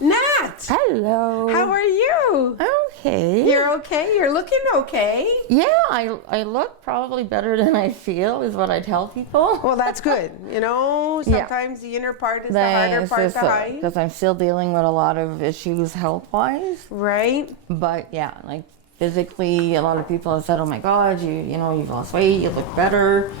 Nat! Hello. How are you? Okay. You're okay? You're looking okay? Yeah, I look probably better than I feel is what I tell people. Well, that's good. You know, sometimes the inner part is the harder part to hide. Because I'm still dealing with a lot of issues health-wise. Right. But yeah, like physically, a lot of people have said, oh my God, you've lost weight, you look better.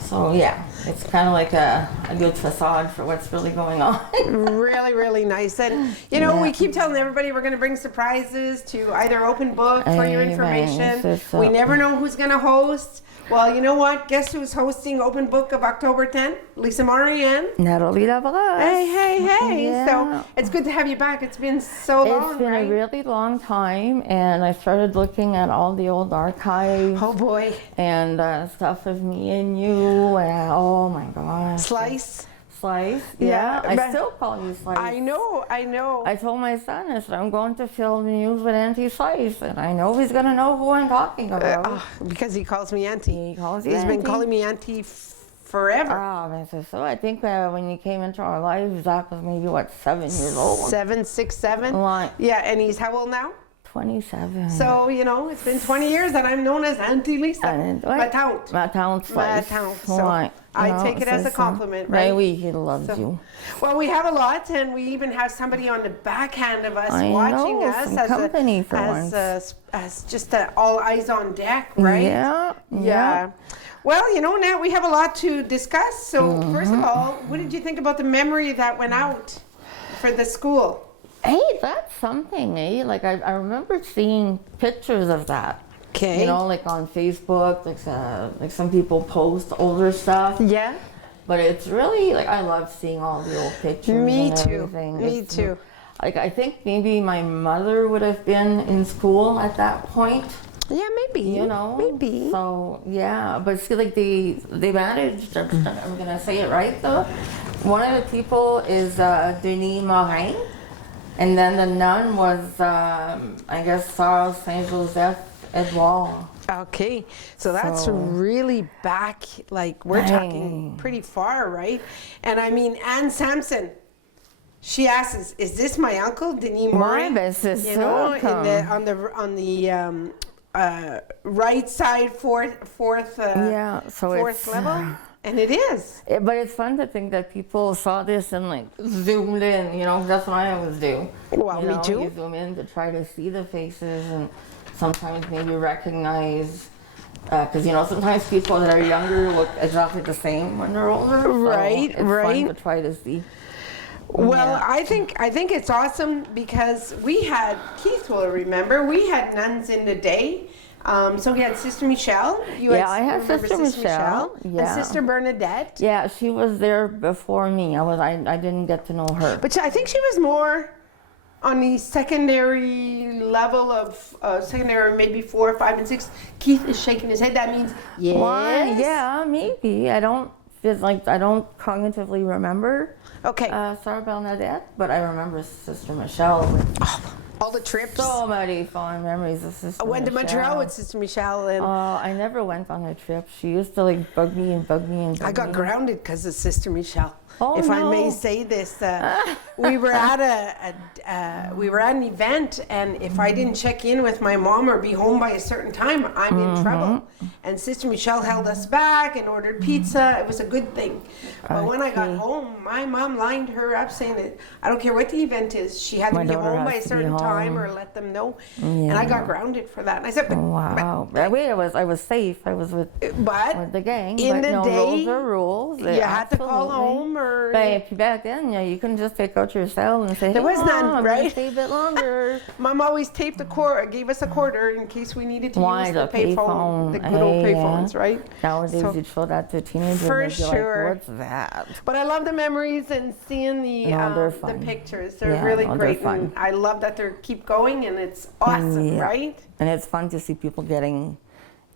So yeah, it's kind of like a good facade for what's really going on. Really, really nice. And you know, we keep telling everybody we're going to bring surprises to either open book for your information. We never know who's going to host. Well, you know what? Guess who's hosting Open Book of October 10th? Lisa Marianne. Natalie Lavras. Hey. Yeah. So it's good to have you back. It's been so long, It's been a really long time, and I started looking at all the old archives. Oh boy. And stuff of me and you, and oh my gosh. Slice, yeah. I still call you Slice. I know. I told my son, I said, I'm going to film the news with Auntie Slice, and I know he's going to know who I'm talking about. Because he calls me Auntie. He calls you He's Auntie. been calling me Auntie forever. So I think when you came into our lives, Zach was maybe, 7 years old? 7, 6, 7. Right. Yeah, and he's how old now? 27. So, you know, it's been 20 years that I'm known as Auntie Lisa. Ma tante Slice. So I take it as a compliment, right? He loves you. Well, we have a lot, and we even have somebody on the backhand of us watching us some company for once. As just all eyes on deck, right? Yeah. Well, you know, Nat, we have a lot to discuss. So first of all, what did you think about the memory that went out for the school? Hey, that's something, eh? Like, I remember seeing pictures of that. Okay. You know, like on Facebook, like some people post older stuff. Yeah. But it's really, like, I love seeing all the old pictures. Me and too. Everything. Me too. Like, I think maybe my mother would have been in school at that point. Yeah, maybe. You know? Maybe. So, yeah. But see, like, they managed, I'm going to say it right, though. One of the people is Denis Morin. And then the nun was, I guess, Sarah Saint Joseph Edouard. Okay, so that's really back, like we're talking pretty far, right? And I mean, Anne Sampson, she asks, "Is this my uncle, Denis Morin?" You know, on the right side, fourth level. And it is. But it's fun to think that people saw this and like zoomed in, you know, that's what I always do. Well, me too. You zoom in to try to see the faces and sometimes maybe recognize, because, you know, sometimes people that are younger look exactly the same when they're older. Right, so it's fun to try to see. Well, I think it's awesome because we had, Keith will remember, we had nuns in the day. So we had Sister Michelle. I had Sister Michelle. And Sister Bernadette. Yeah, she was there before me. I didn't get to know her. But I think she was more on the secondary level of secondary, maybe 4, 5, and 6. Keith is shaking his head. That means yes. Why? Yeah, maybe. I don't cognitively remember. Okay. Sarah Bernadette, but I remember Sister Michelle. All the trips. So many fond memories of Sister Michelle. I went to Montreal with Sister Michelle. And I never went on a trip. She used to like bug me. I got grounded because of Sister Michelle. Oh, if I may say this, we were at an event, and if I didn't check in with my mom or be home by a certain time, I'm in trouble. And Sister Michelle held us back and ordered pizza. It was a good thing. But when I got home, my mom lined her up saying that I don't care what the event is, she had to be home by a certain time or let them know. Yeah. And I got grounded for that. And I said, wow. I was safe. I was with the gang. In the day, rules are rules. You had to call home or. But back then, you couldn't just take out your cell and say, there was none, right? Stay a bit longer. Mom always taped gave us a quarter in case we needed to use the payphone, the good old payphones, right? Nowadays, you'd show that to teenagers. For sure. Like, what's that? But I love the memories and seeing the pictures. They're really great. And I love that they keep going, and it's awesome, right? And it's fun to see people getting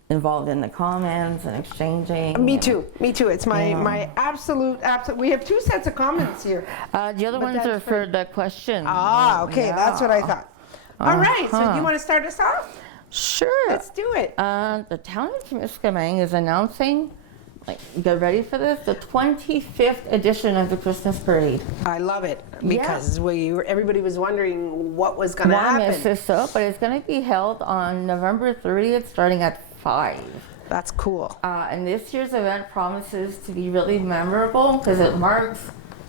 involved in the comments and exchanging. Me too. It's my absolute. We have 2 sets of comments here. The other ones are for the question. Okay, that's what I thought. All right, so do you want to start us off? Sure. Let's do it. The town of Temiscaming is announcing like, get ready for this, the 25th edition of the Christmas parade. I love it because everybody was wondering what was going to Why happen. miss this up? But it's going to be held on November 30th, starting at 5. That's cool. And this year's event promises to be really memorable because it marks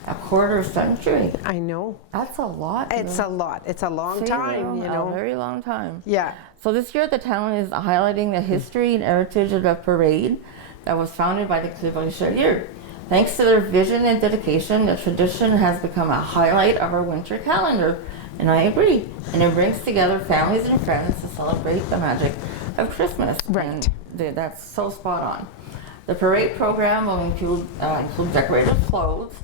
a quarter century. I know. That's a lot. It's a lot. It's a long time, you know. A very long time. Yeah. So this year the town is highlighting the history and heritage of the parade that was founded by the Club Richelieu. Thanks to their vision and dedication, the tradition has become a highlight of our winter calendar. And I agree. And it brings together families and friends to celebrate the magic of Christmas. Right. And that's so spot on. The parade program will include decorated floats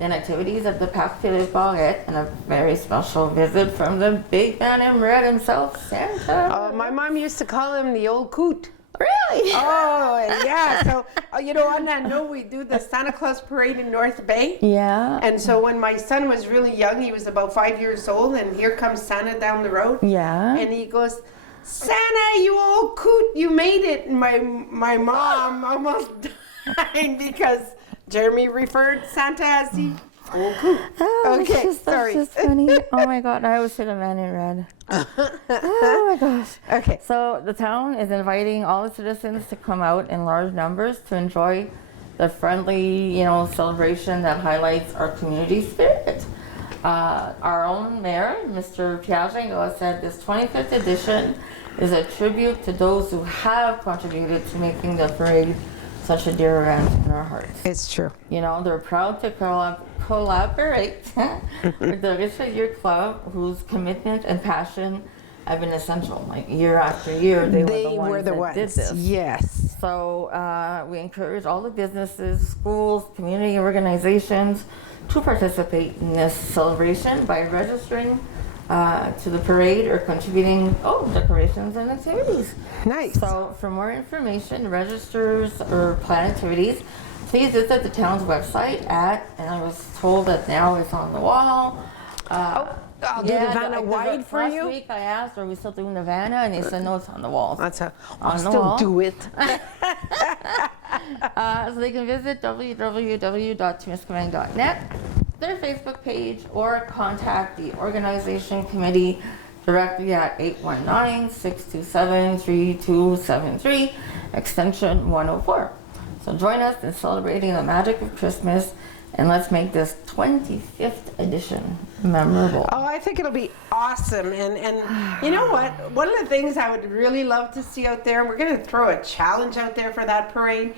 and activities of the Parc Philippe Barrette and a very special visit from the big man in red himself, Santa. My mom used to call him the old coot. Really? Oh, yeah. So, you know, on that note, we do the Santa Claus parade in North Bay. Yeah. And so when my son was really young, he was about 5 years old, and here comes Santa down the road. Yeah. And he goes, Santa, you old coot, you made it. And my mom almost died because Jeremy referred Santa as the old coot. Oh, Okay, that's sorry. just funny. Oh my God, I always see the man in red. Oh my gosh. Okay. So the town is inviting all the citizens to come out in large numbers to enjoy the friendly, you know, celebration that highlights our community spirit. Our own mayor, Mr. Piaget, said this 25th edition is a tribute to those who have contributed to making the parade such a dear event in our hearts. It's true. You know, they're proud to collaborate with the Richelieu Club, whose commitment and passion have been essential. Like year after year, they were the ones that did this. Yes. So we encourage all the businesses, schools, community organizations to participate in this celebration by registering to the parade or contributing decorations and activities. Nice. So for more information, registers or plan activities, please visit the town's website and I was told that now it's on the wall. I'll do the Vanna wide for you. Last week I asked, are we still doing the Vanna? And they said, no, it's on the walls. I'll still do it. So they can visit www.temiscaming.net, their Facebook page, or contact the organization committee directly at 819-627-3273, extension 104. So join us in celebrating the magic of Christmas, and let's make this 25th edition memorable. Oh, I think it'll be awesome. And you know what? One of the things I would really love to see out there, we're going to throw a challenge out there for that parade.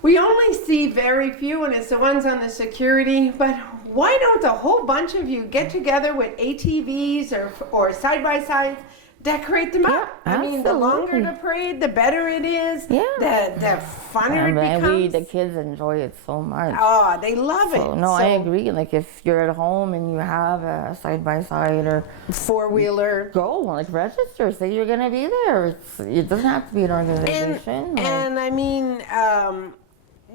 We only see very few, and it's the ones on the security, but why don't a whole bunch of you get together with ATVs or side-by-sides, decorate them up? I mean, the longer the parade, the better it is. Yeah. The funner it becomes. The kids enjoy it so much. Oh, they love it. No, I agree. Like if you're at home and you have a side-by-side or four-wheeler, go, like register, say you're gonna be there. It doesn't have to be an organization. And I mean,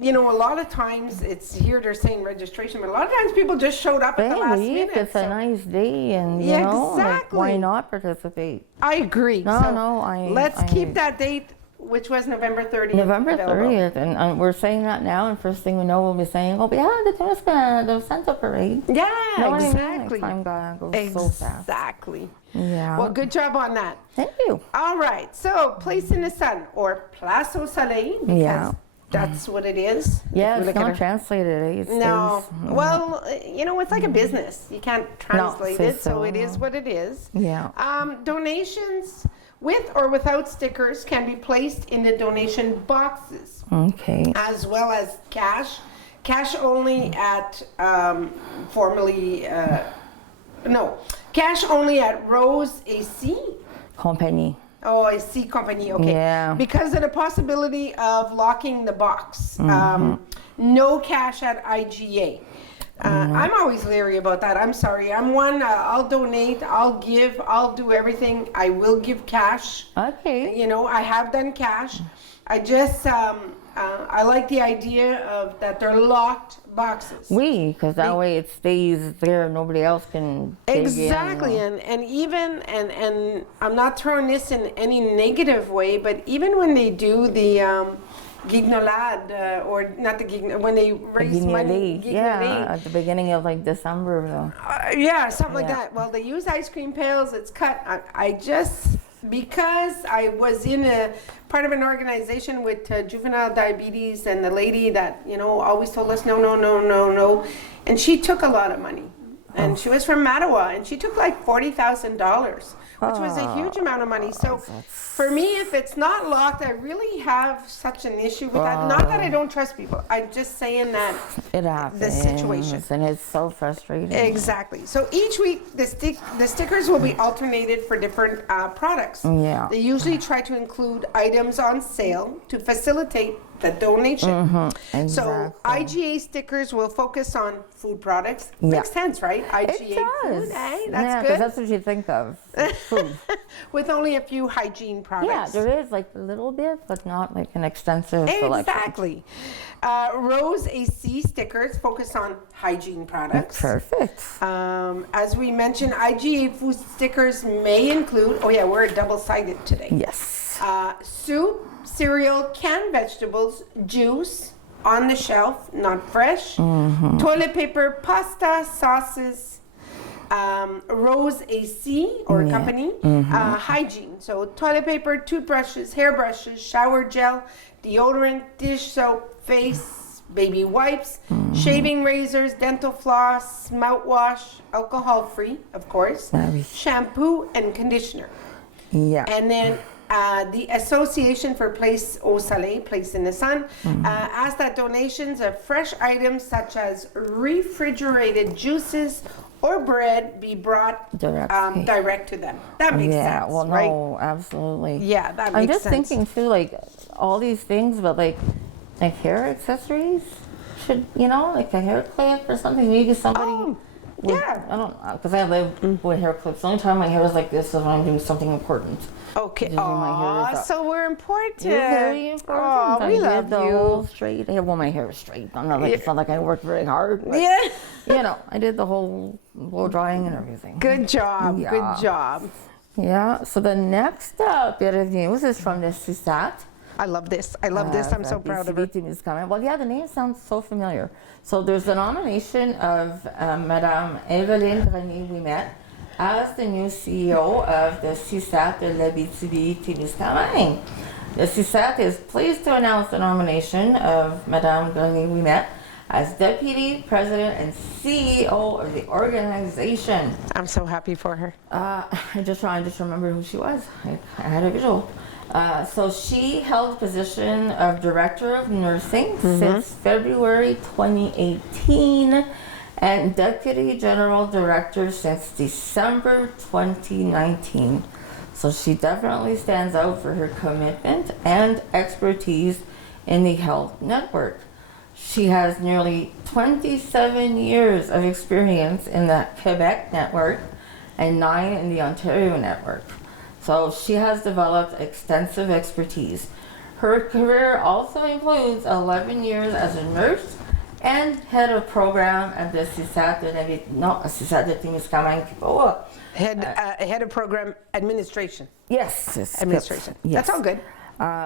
you know, a lot of times it's here they're saying registration, but a lot of times people just showed up at the last minute. It's a nice day, and you know, exactly. Like, why not participate? I agree. Let's keep that date, which was November 30th. November 30th, and we're saying that now, and first thing we know, we'll be saying, oh, yeah, the Santa parade. Yeah, exactly. Time goes so fast. Exactly. Yeah. Well, good job on that. Thank you. All right, so Place in the Sun, or Place au Soleil, because that's what it is. Yeah, it's not translated. Well, you know, it's like a business. You can't translate it, so it is what it is. Yeah. Donations with or without stickers can be placed in the donation boxes. Okay. As well as cash. Cash only at cash only at Rose AC Company. Oh, I see, company. Okay. Yeah. Because of the possibility of locking the box. No cash at IGA. I'm always leery about that. I'm sorry. I'm one. I'll donate. I'll give. I'll do everything. I will give cash. Okay. You know, I have done cash. I just I like the idea of that they're locked boxes. Because that way it stays there, nobody else can dig exactly in. And even I'm not throwing this in any negative way, but even when they do the Guignolade, or not the Guignolade, when they raise money. Yeah, at the beginning of like December. Yeah, something like Yeah. that. Well, they use ice cream pails. It's cut. I just, because I was in a part of an organization with juvenile diabetes, and the lady that, you know, always told us no, no, no, no, no. And she took a lot of money. And she was from Mattawa, and she took like $40,000, which was a huge amount of money. So for me, if it's not locked, I really have such an issue with that. Not that I don't trust people. I'm just saying that It happens. the situation. And it's so frustrating. Exactly. So each week, the stickers will be alternated for different products. Yeah. They usually try to include items on sale to facilitate the donation. Exactly. So IGA stickers will focus on food products. Yeah. Makes sense, right? IGA It does. food, eh? Yeah, That's 'cause good. that's what you think of. Food. With only a few hygiene Yeah, products. there is like a little bit, but not like an extensive selection. Exactly. Rose AC stickers focus on hygiene products. Perfect. As we mentioned, IGA food stickers may include, oh yeah, we're double-sided today. Yes. Soup, cereal, canned vegetables, juice on the shelf, not fresh, toilet paper, pasta, sauces, Rose AC or company, hygiene. So toilet paper, toothbrushes, hairbrushes, shower gel, deodorant, dish soap, face, baby wipes, shaving razors, dental floss, mouthwash, alcohol-free, of course, shampoo and conditioner. Yeah. And then the Association for Place au Soleil, Place in the Sun, asks that donations of fresh items such as refrigerated juices or bread be brought direct to them. That makes sense, well, right? no, absolutely. Yeah, that makes sense. I'm just thinking too, like all these things, but like hair accessories should, you know, like a hair clip or something. Maybe somebody. Yeah. I don't know, because I live with hair clips. The only time my hair is like this is when I'm doing something important. Okay. Usually my hair is up. So we're important. You're very important. Oh, we love the you. whole straight hair. Well, my hair is straight. I'm not like, it's not like I worked very hard. But, Yeah. you know, I did the whole blow drying and everything. Good job. Yeah. Good job. Yeah. So the next bit of news is from the CISSS-AT. I love this. I love this. I'm so proud of her. Teamiscaming. Well, yeah, the name sounds so familiar. So there's the nomination of Madame Evelyne Grenier-Ouimet as the new CEO of the CISSS-AT de Temiscaming. The CISSS-AT is pleased to announce the nomination of Madame Grenier-Ouimet as Deputy President and CEO of the organization. I'm so happy for her. I just remember who she was. I had a visual. So she held the position of Director of Nursing since February 2018 and Deputy General Director since December 2019. So she definitely stands out for her commitment and expertise in the health network. She has nearly 27 years of experience in the Quebec network and 9 in the Ontario network. So she has developed extensive expertise. Her career also includes 11 years as a nurse and head of program at the CISSS-AT de Temiscaming. Head of program administration. Yes, Administration. Yes. That's all good.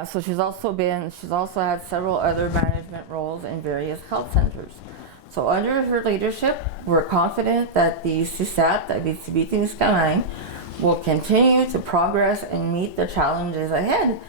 So she's also had several other management roles in various health centers. So under her leadership, we're confident that the CISSS-AT de Temiscaming will continue to progress and meet the challenges ahead.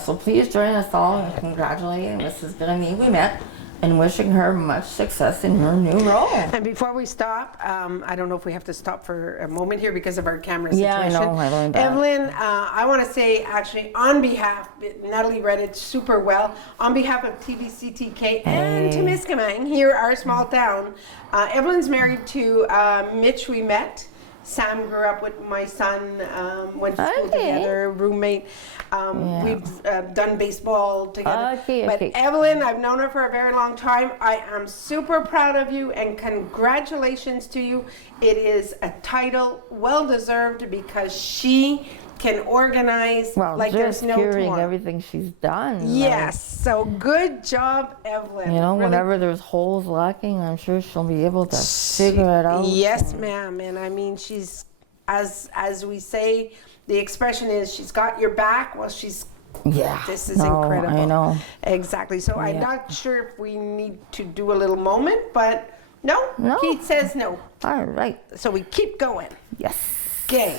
So please join us all in congratulating Mrs. Grenier-Ouimet and wishing her much success in her new role. And before we stop, I don't know if we have to stop for a moment here because of our camera Yeah, situation. I know, I learned that. Evelyn, I want to say actually on behalf, Natalie read it super well, on behalf of TVCTK and Temiscaming, here our small town, Evelyn's married to Mitch we met. Sam grew up with my son, went to school together, roommate. We've done baseball together. But Evelyn, I've known her for a very long time. I am super proud of you and congratulations to you. It is a title well deserved because she can organize like there's no tomorrow. Everything she's done. Yes, so good job, Evelyn. You know, whenever there's holes lacking, I'm sure she'll be able to figure it out. Yes, ma'am. And I mean, she's, as we say, the expression is she's got your back. Well, she's Yeah. This is no, incredible. I know. Exactly. So I'm Yeah. not sure if we need to do a little moment, but no. No. Keith says no. All right. So we keep going. Yes. Okay.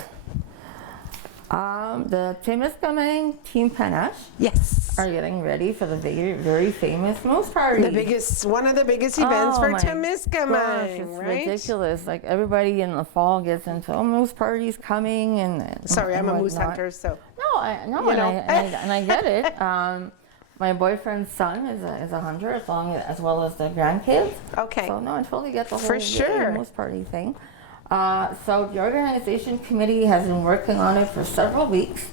The Teamiscaming Team Panache Yes. are getting ready for the very, very famous moose party. One of the biggest events for my Temiscaming, gosh, it's right? ridiculous. Like everybody in the fall gets into moose parties coming and Sorry, I'm a moose whatnot. hunter, so. No, and I get it. My boyfriend's son is a hunter, as well as the grandkids. Okay. So no, I totally get the whole For sure. moose party thing. So the organization committee has been working on it for several weeks,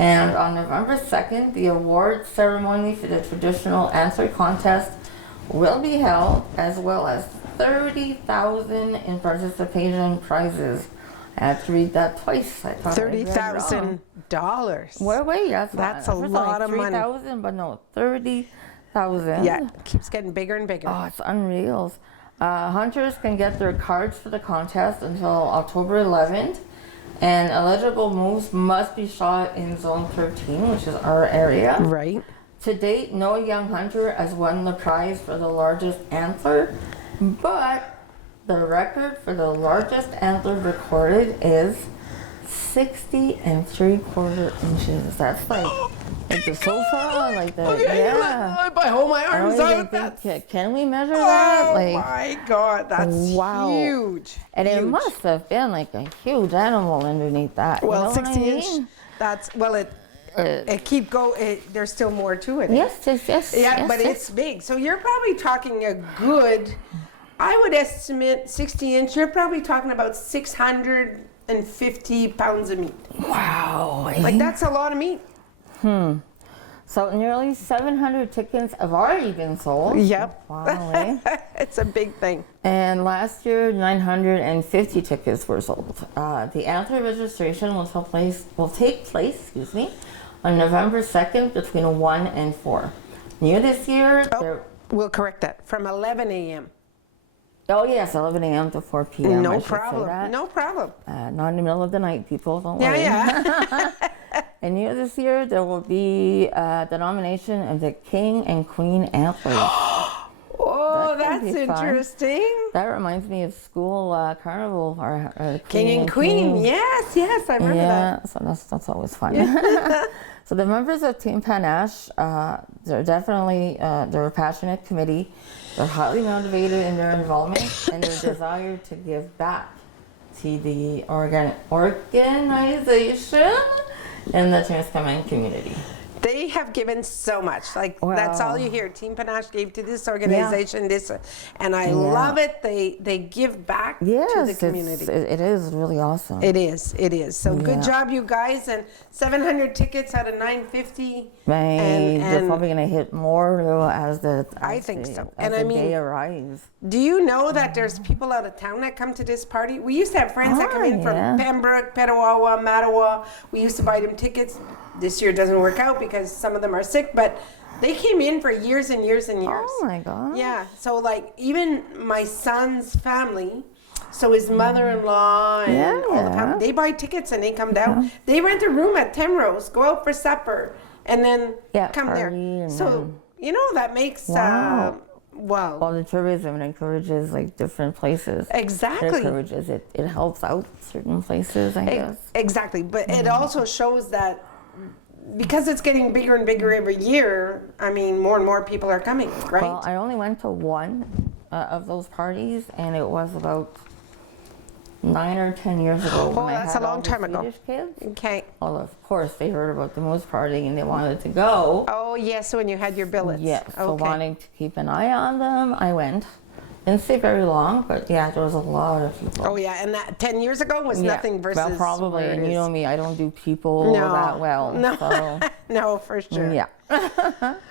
and on November 2nd, the award ceremony for the traditional answer contest will be held, as well as 30,000 in participation prizes. I had to read that twice. I thought I read wrong. $30,000. Wait, That's a lot of money. 3,000, but no, 30,000. Yeah, it keeps getting bigger and bigger. Oh, it's unreal. Hunters can get their cards for the contest until October 11th, and eligible moose must be shot in Zone 13, which is our area. Right. To date, no young hunter has won the prize for the largest antler, but the record for the largest antler recorded is 60 3/4 inches. That's like the sofa, like the, yeah. I hold my I arms don't even out. think, That's, can we measure that? oh Like, my God, that's wow. huge. and it Huge. must have been like a huge animal underneath that. Well, you know 60 what I inch. mean? That's, well, it keep go. There's still more to it. Yes. Yeah, yes, but yes. it's big. So you're probably talking a good, I would estimate 60 inch. You're probably talking about 650 pounds of meat. Wow. Like that's a lot of meat. So nearly 700 tickets have already been sold. Yep. Wow. Eh? It's a big thing. And last year, 950 tickets were sold. The antler registration will take place, on November 2nd between 1 and 4. New this year, We'll correct that. From 11 a.m. Oh yes, 11 a.m. to 4 p.m. I No should say problem. that. No problem. Not in the middle of the night, people. Don't worry. Yeah. And new this year, there will be the nomination of the King and Queen antlers. Oh, That could that's be fun. interesting. That reminds me of school carnival. Or King and Queen. Yes, I remember that. Yeah, so that's always fun. So the members of Team Panache, they're definitely they're a passionate committee. They're highly motivated in their involvement and their desire to give back to the organization and the Temiscaming community. They have given so much. Like that's all you hear. Team Panache gave to this organization, and I love it. They give back to the community. It is really awesome. It is. So good job, you guys. And 700 tickets out of 950. They're probably going to hit more as the I think so. As And the I mean, day arrives. do you know that there's people out of town that come to this party? We used to have friends that come in from Pembroke, Petawawa, Mattawa. We used to buy them tickets. This year doesn't work out because some of them are sick, but they came in for years and years and years. Oh my God. Yeah, so like even my son's family, so his mother-in-law and all the family, they buy tickets and they come down. They rent a room at Temrose, go out for supper, and then come there. So, that makes, Wow. well, the tourism encourages like different places. Exactly. It encourages it. It helps out certain places, I guess. Exactly, but it also shows that because it's getting bigger and bigger every year, I mean, more and more people are coming, right? Well, I only went to one of those parties, and it was about 9 or 10 years ago. Oh, that's a long time ago. Swedish kids. Okay. Well, of course, they heard about the moose party and they wanted to go. Oh, yes, when you had your billets. Yes, so Okay. wanting to keep an eye on them, I went. Didn't stay very long, but yeah, there was a lot of people. Oh, yeah, and that 10 years ago was nothing versus well, probably, where it and you is. know me, I don't do people that well. No, So, no, for sure. yeah.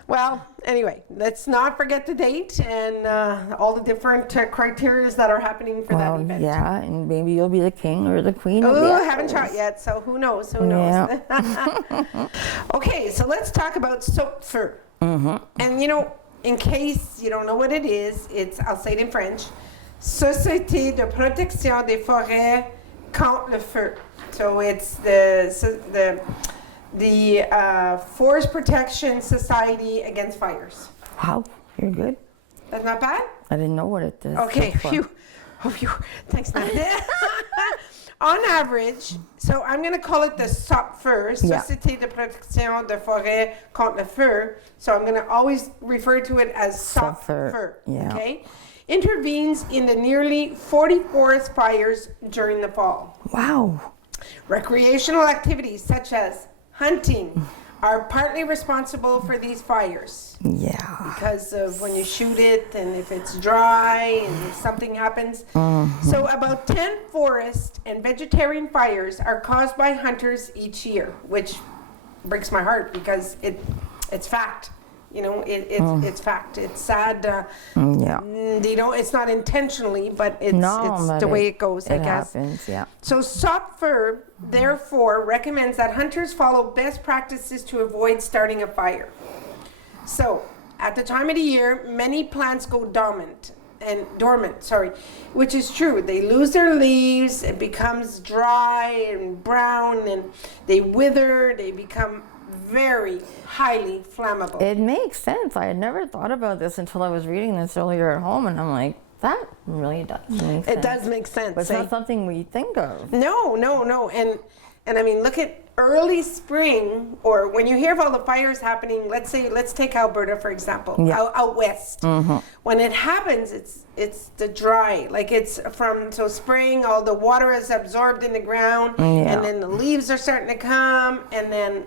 Well, anyway, let's not forget the date and all the different criteria that are happening for that event. Yeah, and maybe you'll be the king or the queen of the Oh, apples. haven't shot yet, so who knows? Who knows? Okay, so let's talk about SOPFEU. And in case you don't know what it is, I'll say it in French, Société de protection des forêts contre le feu. So it's the the Forest Protection Society Against Fires. Wow, you're good. That's not bad? I didn't know what it is. Okay, phew. Oh, phew. Thanks, Nadia. On average, so I'm going to call it the SOPFEU, Société de Protection de Forêt contre le Feu. So I'm going to always refer to it as SOPFEU. Okay? Intervenes in the nearly 40 forest fires during the fall. Wow. Recreational activities such as hunting are partly responsible for these fires. Yeah. Because of when you shoot it and if it's dry and if something happens. So about 10 forest and vegetarian fires are caused by hunters each year, which breaks my heart because it's fact. You know, it's fact. It's sad. You know, it's not intentionally, but it's the way it goes, I guess. Happens, yeah. So SOPFEU, therefore, recommends that hunters follow best practices to avoid starting a fire. So, at the time of the year, many plants go dormant, which is true. They lose their leaves, it becomes dry and brown, and they wither, they become very highly flammable. It makes sense. I had never thought about this until I was reading this earlier at home, and I'm like, that really does make sense. It does make sense. But it's not something we think of. No. And I mean, look at early spring, or when you hear of all the fires happening, let's take Alberta, for example, out west. When it happens, it's the dry, like it's from, so spring, all the water is absorbed in the ground, and then the leaves are starting to come, and then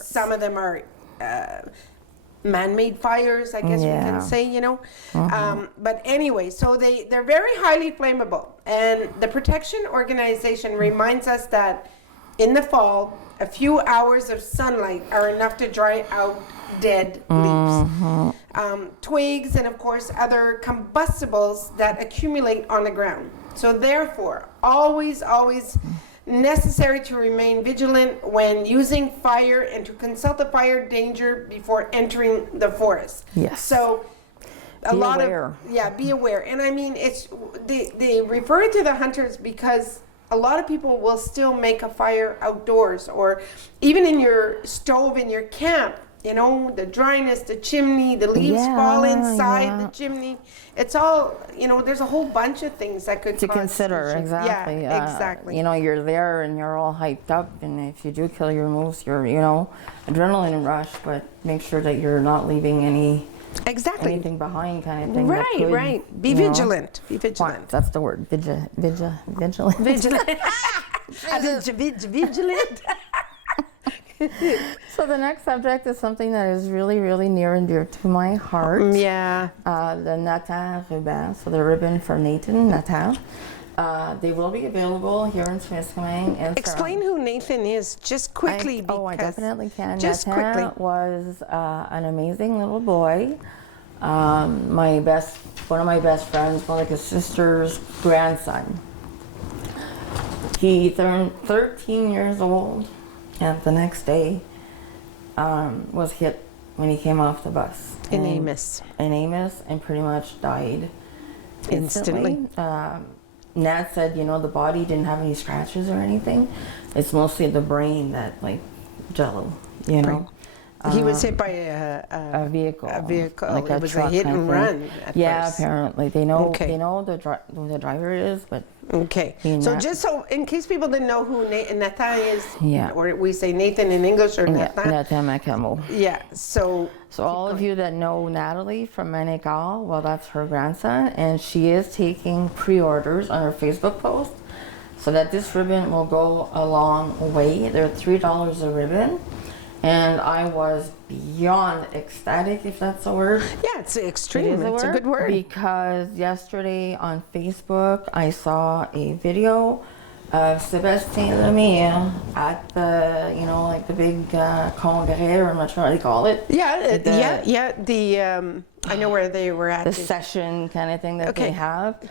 some of them are man-made fires, I guess we can say, you know. But anyway, so they're very highly flammable. And the Protection Organization reminds us that in the fall, a few hours of sunlight are enough to dry out dead leaves, twigs, and of course other combustibles that accumulate on the ground. So therefore, always necessary to remain vigilant when using fire and to consult the fire danger before entering the forest. Yes. So be aware. And I mean, they refer to the hunters because a lot of people will still make a fire outdoors, or even in your stove in your camp. You know, the dryness, the chimney, the leaves fall inside the chimney. It's all, you know, there's a whole bunch of things that could consider. Exactly. Yeah, exactly. You know, you're there and you're all hyped up, and if you do kill your moose, you're, you know, adrenaline rush, but make sure that you're not leaving anything behind, kind of thing. Right. Be vigilant. Be vigilant. What? That's the word. Vigilant. Vigilant. Vigilant. So the next subject is something that is really, really near and dear to my heart. The Natal ribbon, so the ribbon for Nathan Natal. They will be available here in Temiscaming. Explain who Nathan is, just quickly. I definitely can. Just Nathan quickly. Was an amazing little boy. One of my best friends, one of his sister's grandson. He turned 13 years old. And the next day was hit when he came off the bus. In Amos, and pretty much died instantly. Nat said, you know, the body didn't have any scratches or anything. It's mostly the brain that, like, jello, you know. He was hit by a vehicle. Like it was a hit and run. Apparently they know. They know who the driver is, but So just so in case people didn't know who Nathan is, or we say Nathan in English or Nathan. Nathan Macamo. Yeah. So all of you that know Natalie from Manical, well, that's her grandson, and she is taking pre-orders on her Facebook post, so that this ribbon will go a long way. They're $3 a ribbon. And I was beyond ecstatic, if that's a word. Yeah, it's extreme. It's a good word. Because yesterday on Facebook, I saw a video of Sébastien Lemire at the, you know, like the big congrès, or I'm not sure what they call it. I know where they were at. The session kind of thing that they have.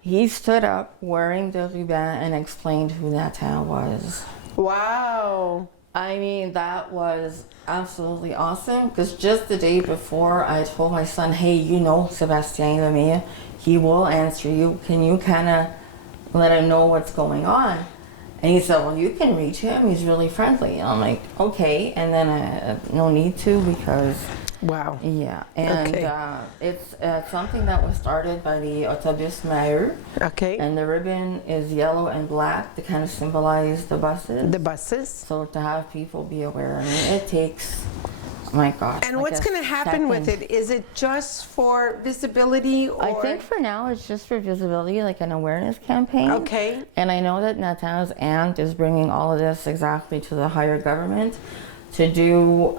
He stood up wearing the ruban and explained who Nathan was. Wow. I mean, that was absolutely awesome, because just the day before I told my son, hey, you know Sébastien Lemire, he will answer you. Can you kind of let him know what's going on? And he said, well, you can reach him. He's really friendly. And I'm like, okay. And then no need to because... Wow. Yeah. And it's something that was started by the Autobus Mayor. Okay. And the ribbon is yellow and black to kind of symbolize the buses. The buses. So to have people be aware. I mean, it takes... My gosh. And what's going to happen with it? Is it just for visibility? Or? I think for now it's just for visibility, like an awareness campaign. Okay. And I know that Natana's aunt is bringing all of this exactly to the higher government to do,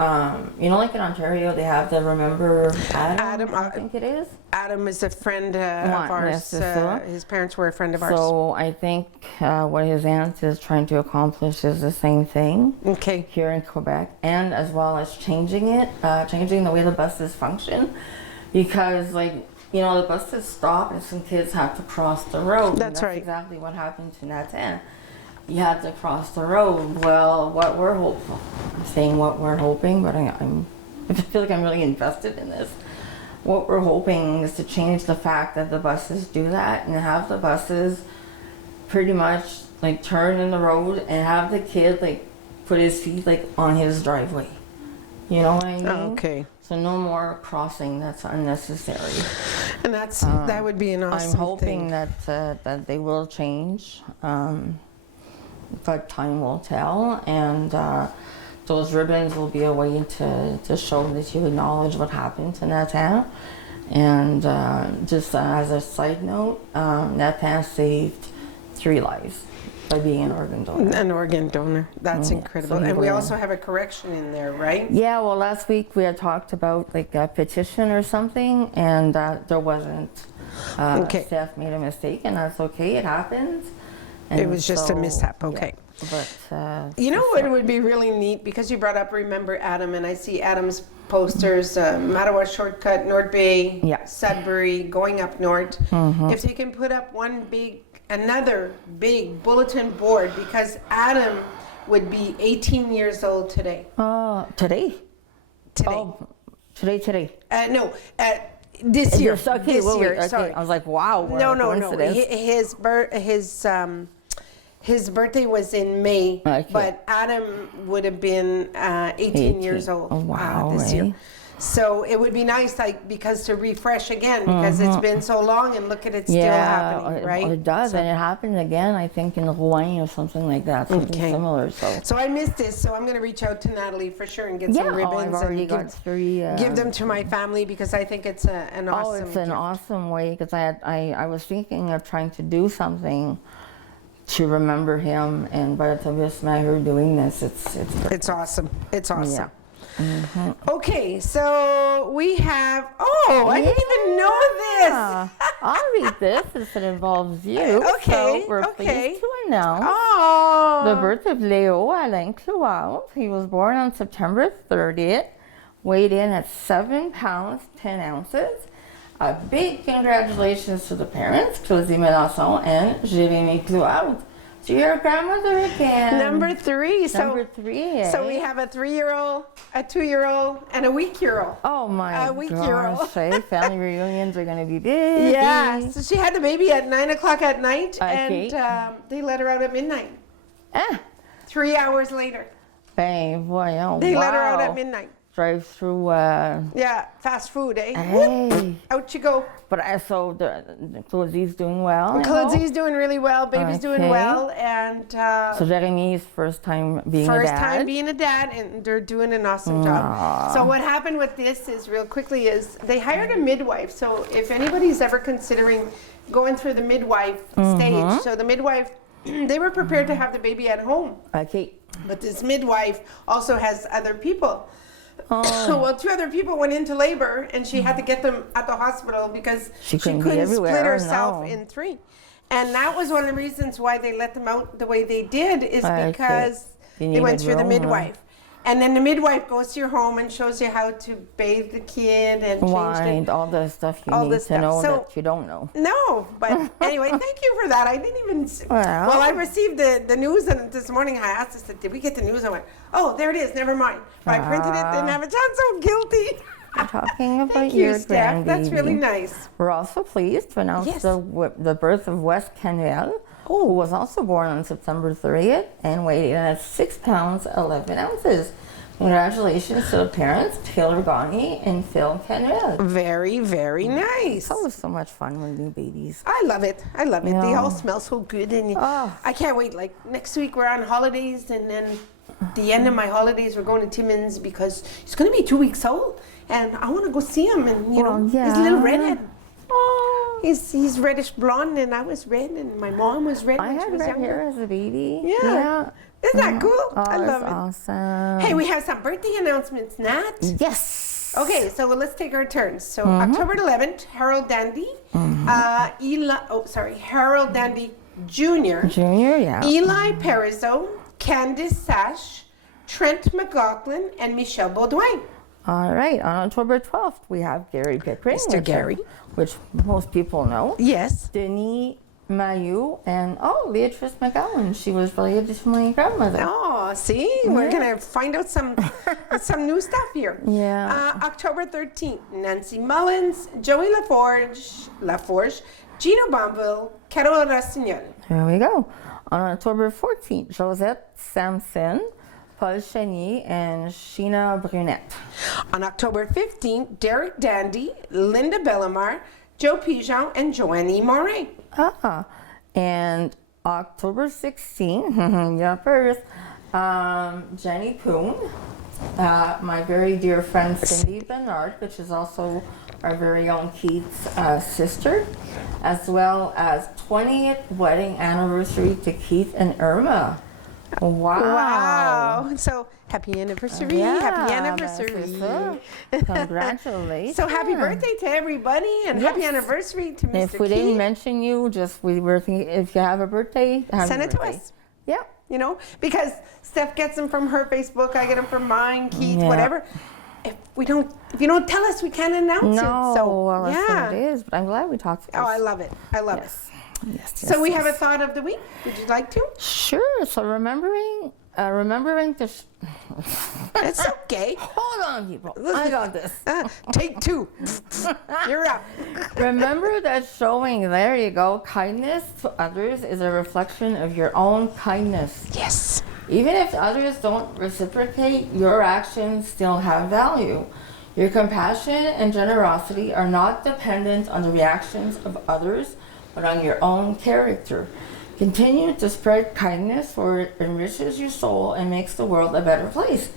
you know, like in Ontario, they have the Remember Adam, I think it is. Adam is a friend of ours. His parents were a friend of ours. So I think what his aunt is trying to accomplish is the same thing here in Quebec, and as well as changing the way the buses function, because like, you know, the buses stop and some kids have to cross the road. That's right. Exactly what happened to Natana. You had to cross the road. Well, what we're hopeful, I'm saying what we're hoping, but I feel like I'm really invested in this. What we're hoping is to change the fact that the buses do that and have the buses pretty much like turn in the road and have the kid like put his feet like on his driveway. You know what I mean? Okay. So no more crossing that's unnecessary. And that would be an awesome I'm hoping thing. that they will change. But time will tell, and those ribbons will be a way to show that you acknowledge what happened to Natana. And just as a side note, Natana saved 3 lives by being an organ donor. An organ donor. That's incredible. And we also have a correction in there, right? Yeah, well, last week we had talked about like a petition or something, and there wasn't. Staff made a mistake, and that's okay, it happens. And it was just a mishap, okay. Yeah, but, you know what would be really neat, because you brought up Remember Adam, and I see Adam's posters, Mattawa Shortcut, North Bay, Sudbury, going up north. If they can put up another big bulletin board, because Adam would be 18 years old today. Today? Today. Oh, today. No, this year. Okay, this year. Okay. Sorry. I was like, wow. No. His birthday was in May, but Adam would have been 18 years old this year. So it would be nice, like, because to refresh again, because it's been so long, and look at it still happening, right? It does, and it happened again, I think, in Rouen or something like that, something similar. So I missed this, so I'm going to reach out to Natalie for sure and get some ribbons and give them to my family, because I think it's an awesome it's an awesome way, because I was thinking of trying to do something to remember him, and by the time this matter doing this, it's awesome. It's awesome. Yeah. Okay, so we have. Oh, I didn't even know this. I'll read this if it involves you. Okay. So we're pleased to announce the birth of Leo Alain Clouard. He was born on September 30th, weighed in at 7 pounds 10 ounces. A big congratulations to the parents, Claudie Melançon and Jérémy Clouard. To your grandmother again. Number 3. Number 3. So we have a 3-year-old, a 2-year-old, and a week-year-old. Oh my gosh! Family reunions are going to be big. Yeah. So she had the baby at 9 o'clock at night, and they let her out at midnight. 3 hours later. Ben voyons. They let her out at midnight. Drive through. Fast food, eh? Hey. Out you go. But so Claudie's doing well. Claudie's doing really well. Baby's doing well, and so Jeremy's first time being a dad, and they're doing an awesome job. So what happened with this is, real quickly, is they hired a midwife. So if anybody's ever considering going through the midwife stage, so the midwife, they were prepared to have the baby at home. Okay. But this midwife also has other people. Well, 2 other people went into labor, and she had to get them at the hospital because she couldn't split herself in 3. And that was one of the reasons why they let them out the way they did, is because they went through the midwife. And then the midwife goes to your home and shows you how to bathe the kid and change all the stuff you need to know that you don't know. No, but anyway, thank you for that. I didn't even. Well, I received the news, and this morning I asked, I said, "Did we get the news?" I went, "Oh, there it is. Never mind." But I printed it, didn't have a chance. So guilty. We're talking about thank your you, Steph. That's really nice. We're also pleased to announce the birth of Wes Canuel, who was also born on September 30th and weighed in at 6 pounds 11 ounces. Congratulations to the parents, Taylor Gagne and Phil Canrell. Very, very nice. It's always so much fun with new babies. I love it. I love it. They Yeah. all smell so good, and I can't wait. Like next week we're on holidays, and then the end of my holidays we're going to Timmins because he's going to be 2 weeks old, and I want to go see him. And you know, yeah. he's a little redhead. Oh, He's reddish blonde, and I was red, and my mom was red I when she had was red younger. hair as a baby. Yeah. Isn't that cool? Oh, I love that's it. awesome. Hey, we have some birthday announcements, Nat. Yes. Okay, so let's take our turns. So October 11th, Harold Dandy, Harold Dandy Jr., Junior, yeah. Eli Perizzo, Candice Sash, Trent McLaughlin, and Michelle Baudouin. All right, on October 12th, we have Gary Pickering. Mr. Gary. Which most people know. Yes. Denis Mayu and, Beatrice McGowan. She was related to my grandmother. Oh, see, we're gonna find out some new stuff here. Yeah. October 13th, Nancy Mullins, Joey Laforge, Gino Bonville, Carol Rassignol. There we go. On October 14th, Josette Sampson, Paul Chenier, and Sheena Brunette. On October 15th, Derek Dandy, Linda Bellamar, Joe Pigeon, and Joanne Moray. And October 16th, your first, Jenny Poon, my very dear friend Cindy Bernard, which is also our very own Keith's sister, as well as 20th wedding anniversary to Keith and Irma. Wow. So happy anniversary. Yeah, Happy anniversary. Congratulations. So happy birthday to everybody and happy Yes. anniversary to Mr. If we didn't Keith. mention you, we were thinking if you have a birthday, Send it to us. Yeah. You know, because Steph gets them from her Facebook, I get them from mine, Keith, Yeah. whatever. If you don't tell us, we can't announce No, it. So well, that's yeah. what it is. But I'm glad we talked Oh, about I love it. I love it. Yes, So we yes. have a thought of the week. Would you like to? Sure. So remembering to. It's okay. Hold on, people. I got this. Take two. You're up. Remember that showing, there you go, kindness to others is a reflection of your own kindness. Yes. Even if others don't reciprocate, your actions still have value. Your compassion and generosity are not dependent on the reactions of others, but on your own character. Continue to spread kindness, for it enriches your soul and makes the world a better place.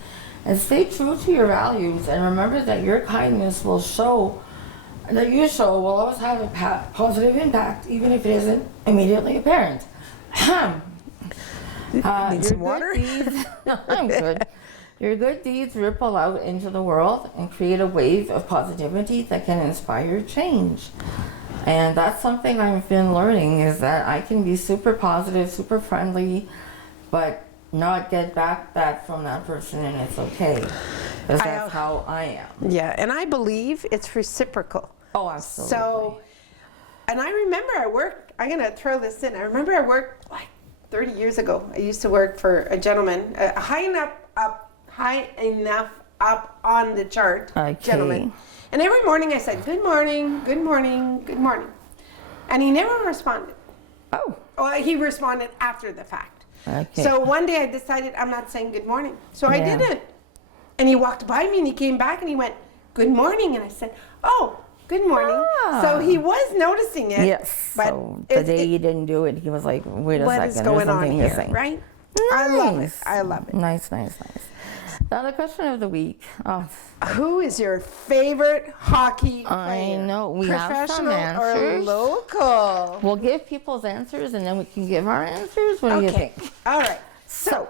And stay true to your values, and remember that your kindness will always have a positive impact, even if it isn't immediately apparent. Need some water? I'm good. Your good deeds ripple out into the world and create a wave of positivity that can inspire change. And that's something I've been learning, is that I can be super positive, super friendly, but not get back that from that person, and it's okay. Because that's how I am. Yeah, and I believe it's reciprocal. Oh, absolutely. So, and I remember I worked, I'm going to throw this in. I remember I worked like 30 years ago. I used to work for a gentleman, high enough up on the chart gentleman. And every morning I said, good morning, good morning, good morning. And he never responded. Oh. Well, he responded after the fact. Okay. So one day I decided I'm not saying good morning. So I Yeah. didn't. And he walked by me and he came back and he went, good morning. And I said, oh, good morning. Ah. So he was noticing it. Yes. But So the day you didn't do it, he was like, wait a what second, is there's going on something here, missing. right? Nice. I love it. I love it. Nice, nice, nice. Now the question of the week. Oh, Who is your favorite hockey I player? know, we have some Professional or answers. local? we'll give people's answers and then we can give our answers. What do you think? All right. So,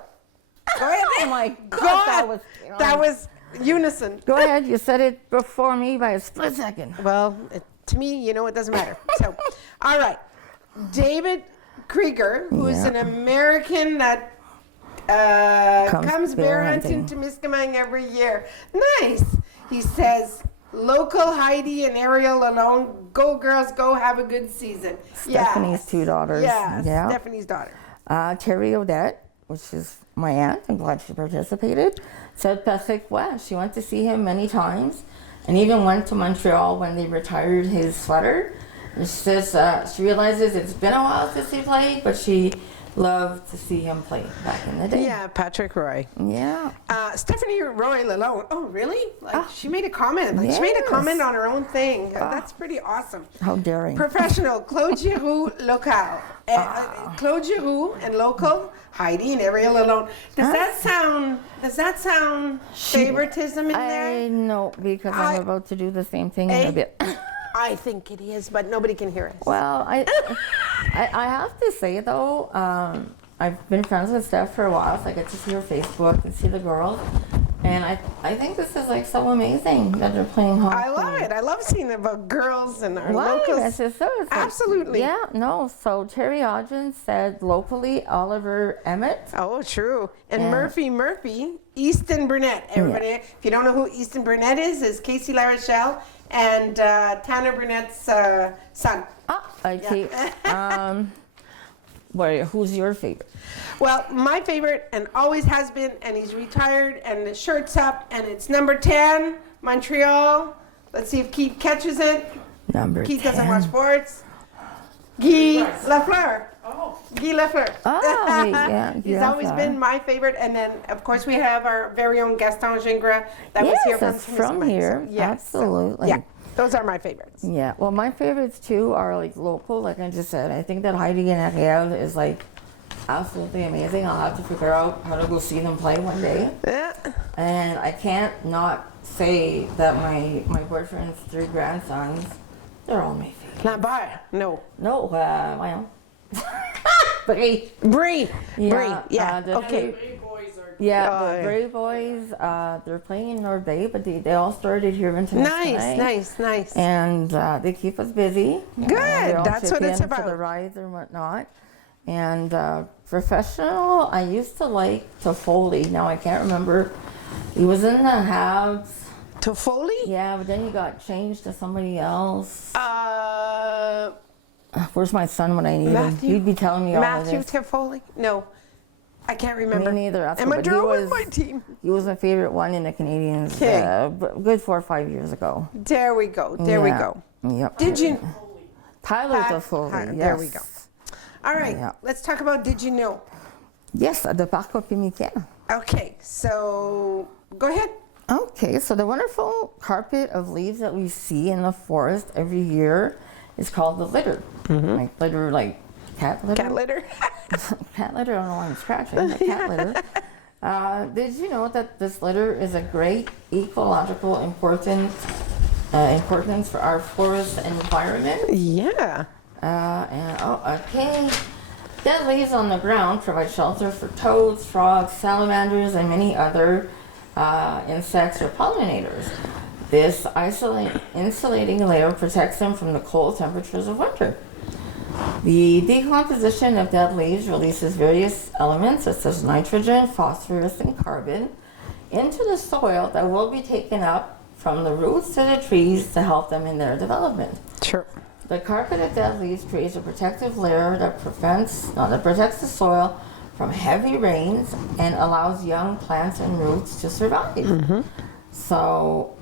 go ahead. Oh my God, that was unison. Go ahead, you said it before me by a split second. Well, to me, you know, it doesn't matter. So, all right. David Krieger, who is Yeah. an American that comes bear hunting to Temiscaming every year. Nice. He says, local Heidi and Ariel alone. Go girls, go have a good season. Stephanie's two daughters. Yes, Yeah. Stephanie's daughter. Terry Odette, which is my aunt, I'm glad she participated, said Pacific West. She went to see him many times and even went to Montreal when they retired his sweater She says she realizes it's been a while since he played, but she loved to see him play back in the day. Yeah, Patrick Roy. Yeah. Stephanie Roy Lalone. Oh, really? Like she made a comment. Like she made a comment on her own thing. That's pretty awesome. How daring. Professional, Claude Giroux local. Claude Giroux and local, Heidi and Ariel Lalone. Does that sound favoritism in there? I know, because I'm about to do the same thing in a bit. I think it is, but nobody can hear us. Well, I have to say though, I've been friends with Steph for a while, so I get to see her Facebook and see the girls. And I think this is like so amazing that they're playing hockey. I love it. I love seeing about girls and our Right, locals. that's just so. It's like- Absolutely. yeah, no. So Terry Audrin said locally, Oliver Emmett. Oh, true. And Yeah. Murphy, Easton Burnett. Everybody, if you don't know who Easton Burnett is Casey LaRochelle and Tanner Burnett's son. Okay. Who's your favorite? Well, my favorite, and always has been, and he's retired, and the shirt's up, and it's number 10, Montreal. Let's see if Keith catches it. Number Keith 10. doesn't watch sports. Guy Lafleur. Guy Lafleur. Oh, yeah. He's always been my favorite, and then of course we have our very own Gaston Gingras that was here from that's from here. So, yes, Absolutely. yeah, those are my favorites. Yeah. Well, my favorites too are like local, like I just said. I think that Heidi and Ariel is like absolutely amazing. I'll have to figure out how to go see them play one day. Yeah. And I can't not say that my boyfriend's 3 grandsons, they're all my favorite. Not by. No. No, well, Brie. Bree. Yeah, Bree. Yeah. the Okay. Yeah, Oh, the yeah. Bray boys, they're playing in North Bay, but they all started here in Temiscaming. Nice. And they keep us busy. Good, They all that's chip what it's in for the about. rides and whatnot. And professional, I used to like Toffoli. Now I can't remember. He was in the Habs. Toffoli? Yeah, but then he got changed to somebody else. Where's my son when I need him? Matthew? He'd be telling me all of Matthew this. Toffoli? No. I can't remember. Me neither. That's And what- but he Maduro was was- my team. He was my favorite one in the Canadians. Okay. Good 4 or 5 years ago. There we go. There we Yeah. go. Yep. Did you? Tyler Pat- Toffoli. Yes. There we go. All right. Yeah. Let's talk about Did You Know? Yes, at the Parc Pimiquet. Okay. So go ahead. Okay, so the wonderful carpet of leaves that we see in the forest every year is called the litter. Like litter, like cat litter. Cat litter. Cat litter. I don't know why I'm scratching. But cat litter. Did you know that this litter is a great ecological importance for our forest environment? Yeah. Okay. Dead leaves on the ground provide shelter for toads, frogs, salamanders, and many other insects or pollinators. This insulating layer protects them from the cold temperatures of winter. The decomposition of dead leaves releases various elements such as nitrogen, phosphorus, and carbon into the soil that will be taken up from the roots to the trees to help them in their development. Sure. The carpet of dead leaves creates a protective layer that protects the soil from heavy rains and allows young plants and roots to survive. So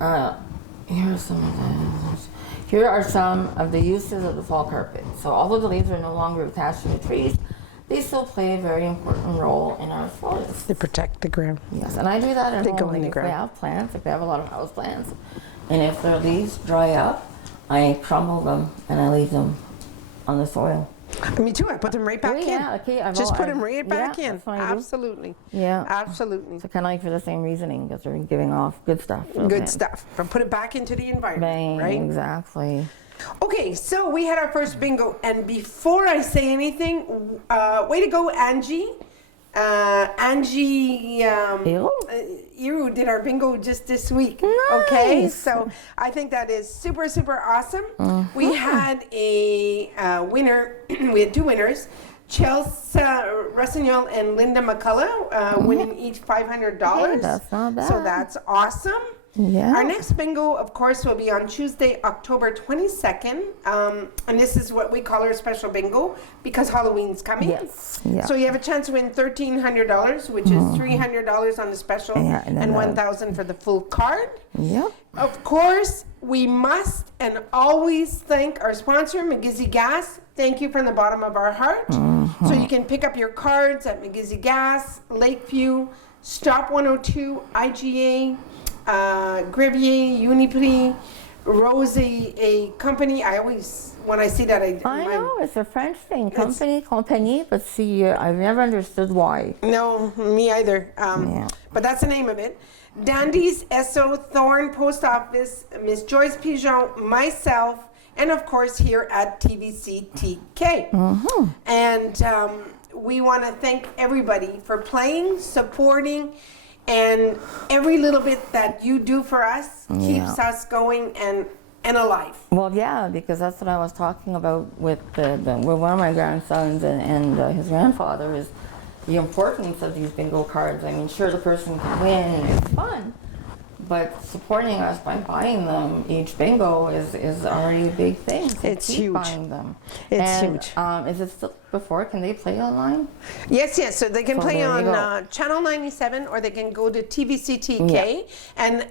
here are some of the uses of the fall carpet. So although the leaves are no longer attached to the trees, they still play a very important role in our forests. They protect the ground. Yes, and I do that at They home. go in Like the if we ground. have plants, if we have a lot of house plants, and if their leaves dry up, I crumble them and I leave them on the soil. Me too. I put them right back Oh, in. yeah, okay, Just put them right back yeah, in. that's what I do. Absolutely. Yeah. Absolutely. So kind of like for the same reasoning, because they're giving off good stuff. for the Good plants. stuff. But put it back into the environment, Bang, right? exactly. Okay, so we had our first bingo, and before I say anything, way to go, Angie. Angie Iru did our bingo just this week. Okay, Nice. so I think that is super, super awesome. We had a winner. We had 2 winners. Chelsea Rossignol and Linda McCullough winning each $500. Hey, that's not So bad. that's awesome. Yeah. Our next bingo, of course, will be on Tuesday, October 22nd. And this is what we call our special bingo because Halloween's coming. Yes. Yeah. So you have a chance to win $1,300, which is $300 on the special Yeah, and then $1,000 for the full card. Yep. Of course, we must and always thank our sponsor, McGizzy Gas. Thank you from the bottom of our heart. So you can pick up your cards at McGizzy Gas, Lakeview, Stop 102, IGA, Grivier, Uniprix, Rose, a company. I always, when I see that, I know, it's a French thing, compagnie, but see, I've never understood why. No, me either. But that's the name of it. Dandy's, SO, Thorn, Post Office, Miss Joyce Pigeon, myself, and of course here at tvcTK. And we want to thank everybody for playing, supporting, and every little bit that you do for us keeps us going and alive. Well, yeah, because that's what I was talking about with with one of my grandsons and his grandfather is the importance of these bingo cards. I mean, sure, the person can win and it's fun, but supporting us by buying them each bingo is already a big thing. So It's keep huge. buying them. It's and, huge. Is it still before? Can they play online? Yes, yes. So they can play there you on Channel 97, or they can go to tvcTK, and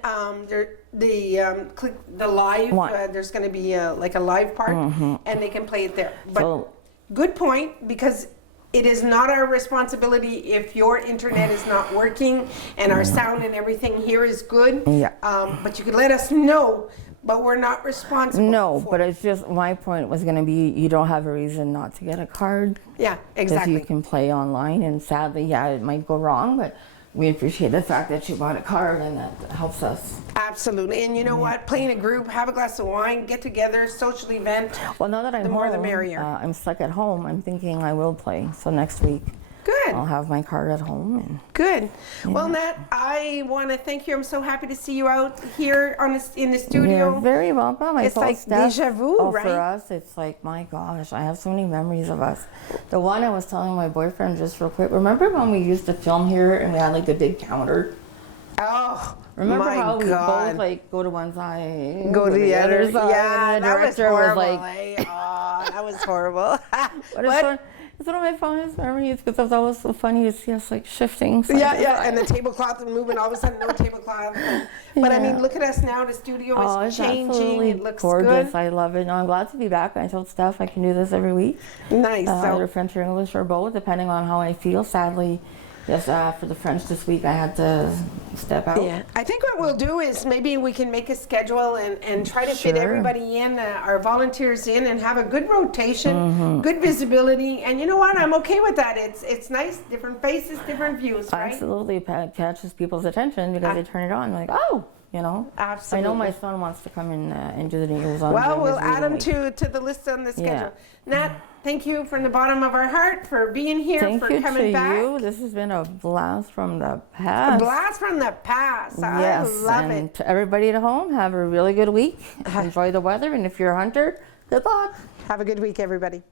click the live. There's going to be like a live part, and they can play it there. But good point, because it is not our responsibility if your internet is not working and our sound and everything here is good. But you can let us know, but we're not responsible. No, but it's just, my point was going to be, you don't have a reason not to get a card. Yeah, exactly. Because you can play online, and sadly, yeah, it might go wrong, but we appreciate the fact that you bought a card, and that helps us. Absolutely. And you know what? Play in a group, have a glass of wine, get together, social event. Well, now that I'm the more home, the merrier. I'm stuck at home, I'm thinking I will play. So next week, Good. I'll have my card at home. And Good. Well, Nat, I want to thank you. I'm so happy to see you out here in the studio. you're very welcome. It's like déjà vu, right? For us, it's like, my gosh, I have so many memories of us. The one I was telling my boyfriend just real quick, remember when we used to film here and we had like the big counter? Oh, Remember my how we God. both like go to one side, Go to the other side, Yeah, and the that was director horrible. like, Oh, that was horrible. But it's one of my fondest memories because it was always so funny to see us like shifting. And the tablecloth and moving, all of a sudden no tablecloth. But I mean, look at us now, the studio is it's changing, absolutely it looks gorgeous. good. I love it. No, I'm glad to be back. I told Steph I can do this every week. Nice. Either French or English or both, depending on how I feel. Sadly, yes, for the French this week, I had to step out. Yeah, I think what we'll do is maybe we can make a schedule and try to fit everybody in, our volunteers in, and have a good rotation, good visibility. And you know what? I'm okay with that. It's nice, different faces, different views, right? Absolutely, it catches people's attention because they turn it on. Like, oh, you know. Absolutely. I know my son wants to come in and do the news on. Well, we'll during his add them reading week. to the list on the schedule. Nat, thank you from the bottom of our heart for being here, for coming back. Thank you. This has been a blast from the past. A blast from the past. Yes, I love and it. to everybody at home, have a really good week. Enjoy the weather, and if you're a hunter, good luck. Have a good week, everybody.